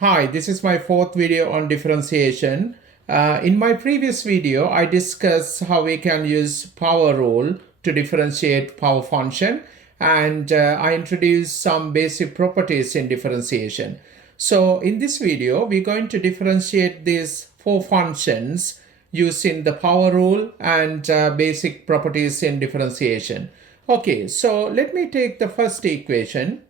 Hi, this is my fourth video on differentiation. In my previous video, I discussed how we can use power rule to differentiate power function, and I introduced some basic properties in differentiation. So in this video, we're going to differentiate these four functions using the power rule and basic properties in differentiation. Okay, so let me take the first equation.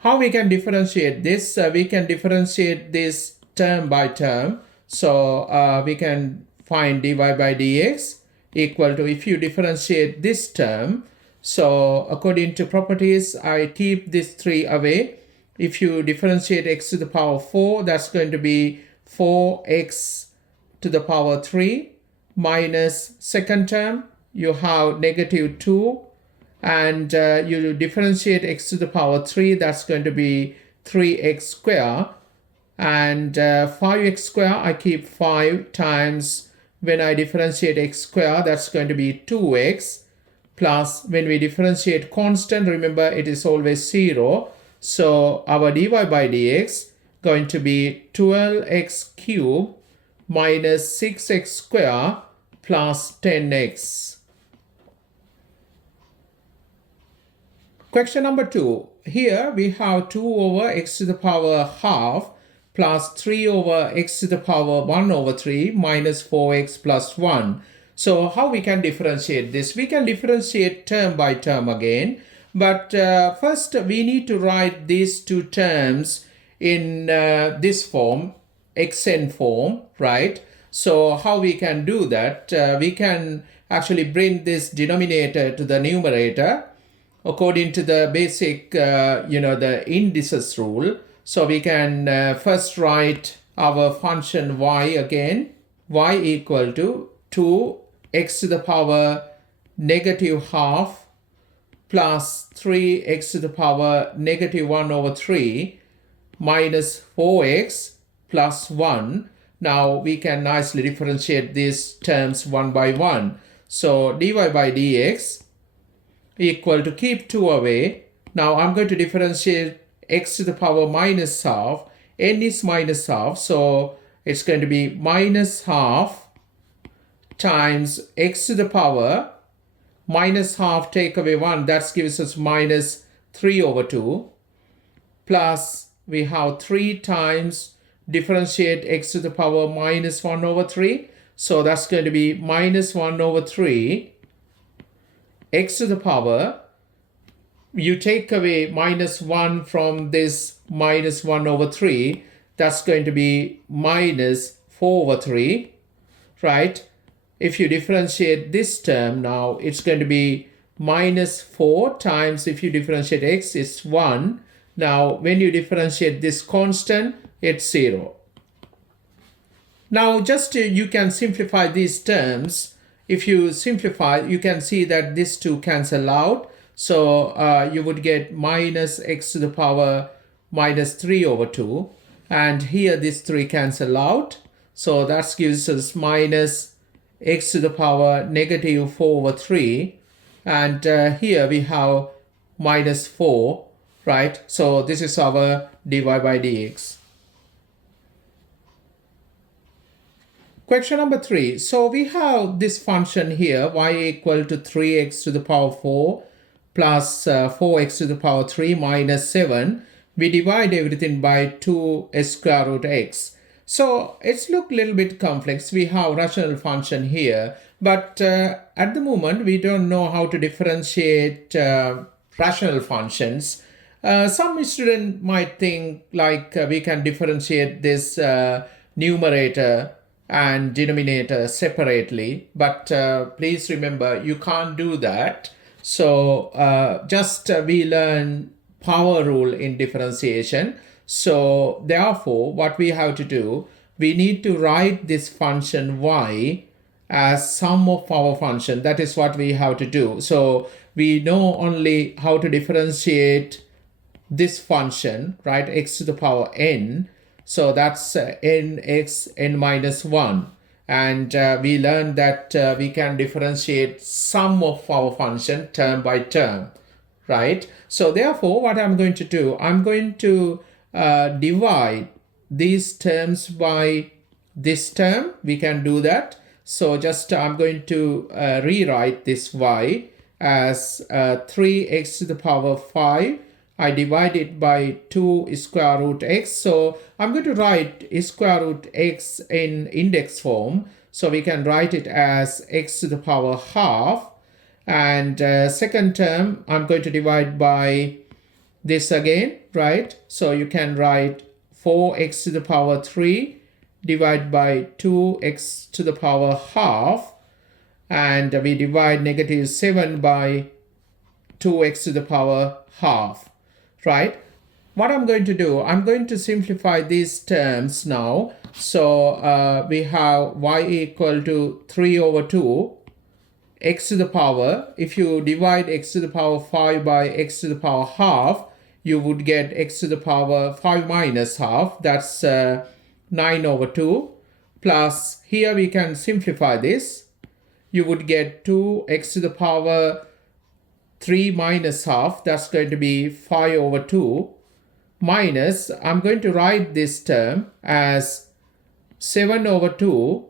How we can differentiate this? We can differentiate this term by term. So we can find dy by dx equal to, if you differentiate this term, so according to properties, I keep this 3 away. If you differentiate x to the power 4, that's going to be 4x to the power 3 minus second term, you have negative 2. And you differentiate x to the power 3, that's going to be 3x squared. And 5x squared, I keep 5 times, when I differentiate x squared, that's going to be 2x. Plus, when we differentiate constant, remember it is always 0. So our dy by dx going to be 12x cubed minus 6x squared plus 10x. Question number 2. Here we have 2 over x to the power half plus 3 over x to the power 1 over 3 minus 4x plus 1. So how we can differentiate this? We can differentiate term by term again. But first we need to write these two terms in this form, xn form, right? So how we can do that? We can actually bring this denominator to the numerator according to the basic, the indices rule. So we can first write our function y again. Y equal to 2x to the power negative half plus 3x to the power negative 1 over 3 minus 4x plus 1. Now we can nicely differentiate these terms one by one. So dy by dx equal to, keep 2 away. Now I'm going to differentiate x to the power minus half. N is minus half, so it's going to be minus half times x to the power minus half, take away 1, that gives us minus 3 over 2, plus we have 3 times differentiate x to the power minus 1 over 3, so that's going to be minus 1 over 3 x to the power, you take away minus 1 from this minus 1 over 3, that's going to be minus 4 over 3, right? If you differentiate this term now, it's going to be minus 4 times, if you differentiate x, it's 1. Now, when you differentiate this constant, it's 0. Now, just you can simplify these terms. If you simplify, you can see that these two cancel out. So you would get minus x to the power minus 3 over 2. And here these 3 cancel out. So that gives us minus x to the power negative 4 over 3. And here we have minus 4, right? So this is our dy by dx. Question number 3. So we have this function here, y equal to 3x to the power 4 plus 4x to the power 3 minus 7. We divide everything by 2 square root x. So it's look a little bit complex. We have rational function here, but at the moment we don't know how to differentiate rational functions. Some student might think like we can differentiate this numerator and denominator separately, but please remember you can't do that. So we learn power rule in differentiation. So therefore what we have to do, we need to write this function y as sum of power function. That is what we have to do. So we know only how to differentiate this function, right? X to the power n. So that's nx n minus 1. And we learned that we can differentiate sum of our function term by term, right? So therefore, what I'm going to do, I'm going to divide these terms by this term, we can do that. So just I'm going to rewrite this y as 3x to the power 5. I divide it by 2 square root x. So I'm going to write square root x in index form. So we can write it as x to the power half. And second term, I'm going to divide by this again, right? So you can write 4x to the power 3 divided by 2x to the power half. And we divide negative 7 by 2x to the power half, right? What I'm going to do, I'm going to simplify these terms now. So we have y equal to 3 over 2 x to the power. If you divide x to the power 5 by x to the power half, you would get x to the power 5 minus half. That's 9 over 2. Plus, here we can simplify this. You would get 2x to the power 3 minus half. That's going to be 5 over 2. Minus, I'm going to write this term as 7 over 2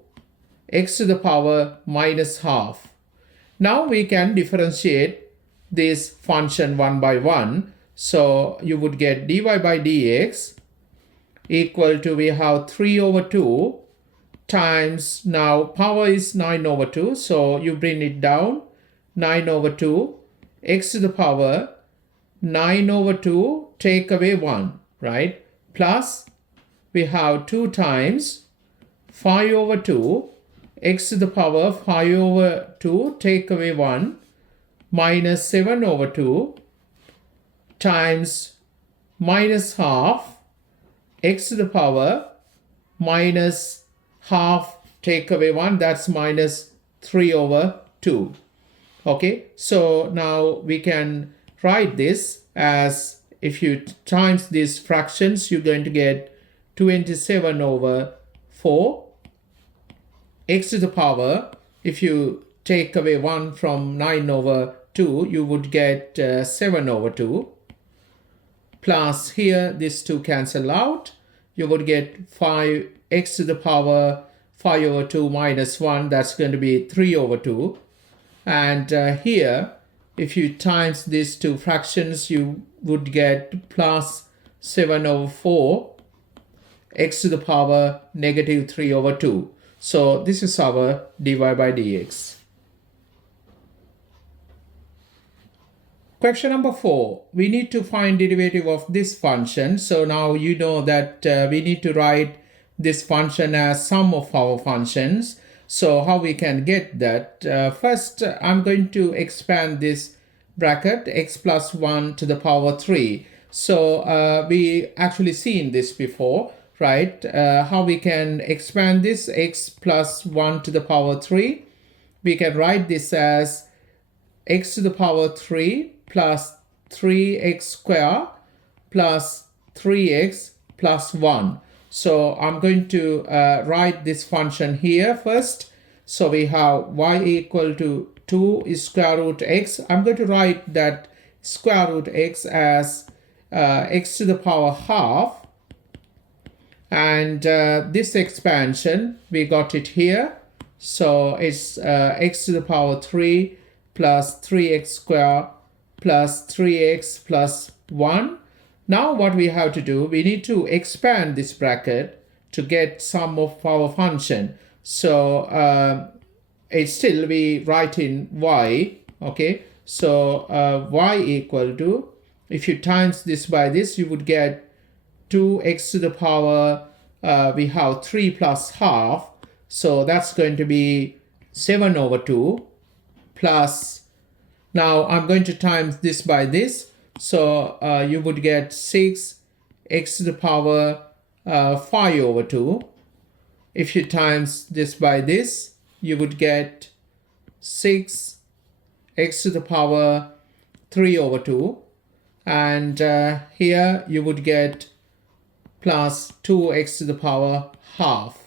x to the power minus half. Now we can differentiate this function one by one. So you would get dy by dx equal to, we have 3 over 2 times, now power is 9 over 2. So you bring it down, 9 over 2 x to the power 9 over 2, take away 1, right? Plus we have 2 times 5 over 2 x to the power 5 over 2, take away 1, minus 7 over 2 times minus half x to the power minus half, take away 1, that's minus 3 over 2. Okay, so now we can write this as, if you times these fractions, you're going to get 27 over 4 x to the power. If you take away 1 from 9 over 2, you would get 7 over 2. Plus here, these two cancel out. You would get 5 x to the power 5 over 2 minus 1. That's going to be 3 over 2. And here, if you times these two fractions, you would get plus 7 over 4 x to the power negative 3 over 2. So this is our dy by dx. Question number 4. We need to find derivative of this function. So now you know that we need to write this function as sum of our functions. So how we can get that? First, I'm going to expand this bracket x plus 1 to the power 3. So we actually seen this before, right? How we can expand this x plus 1 to the power 3? We can write this as x to the power 3 plus 3x square plus 3x plus 1. So I'm going to write this function here first. So we have y equal to 2 square root x. I'm going to write that square root x as x to the power half. And this expansion, we got it here. So it's x to the power 3 plus 3x square plus 3x plus 1. Now what we have to do, we need to expand this bracket to get sum of our function. So it's still, we write in y, okay? So y equal to, if you times this by this, you would get 2x to the power, we have 3 plus half. So that's going to be 7 over 2 plus, now I'm going to times this by this. So you would get 6 x to the power 5 over 2. If you times this by this, you would get 6 x to the power 3 over 2. And here you would get plus 2x to the power half.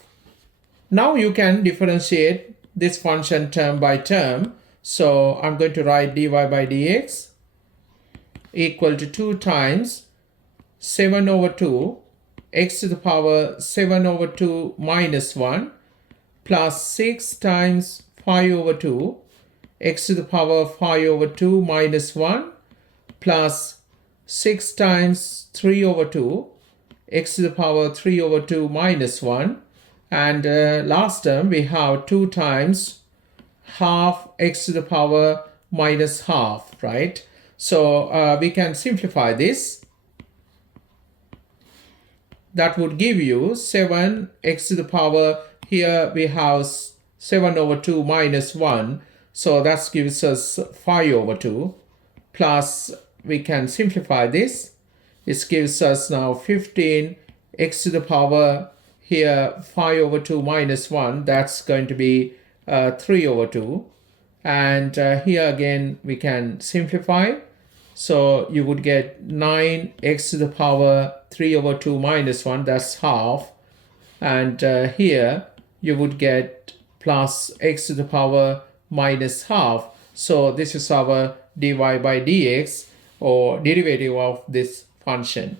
Now you can differentiate this function term by term. So I'm going to write dy by dx equal to 2 times 7 over 2 x to the power 7 over 2 minus 1 plus 6 times 5 over 2 x to the power 5 over 2 minus 1 plus 6 times 3 over 2 x to the power 3 over 2 minus 1, and last term we have 2 times half x to the power minus half, right? So we can simplify this. That would give you 7 x to the power, here we have 7 over 2 minus 1, so that gives us 5 over 2, plus we can simplify this. This gives us now 15 x to the power, here 5 over 2 minus 1, that's going to be 3 over 2. And here again we can simplify. So you would get 9 x to the power 3 over 2 minus 1, that's half. And here you would get plus x to the power minus half. So this is our dy by dx, or derivative of this function.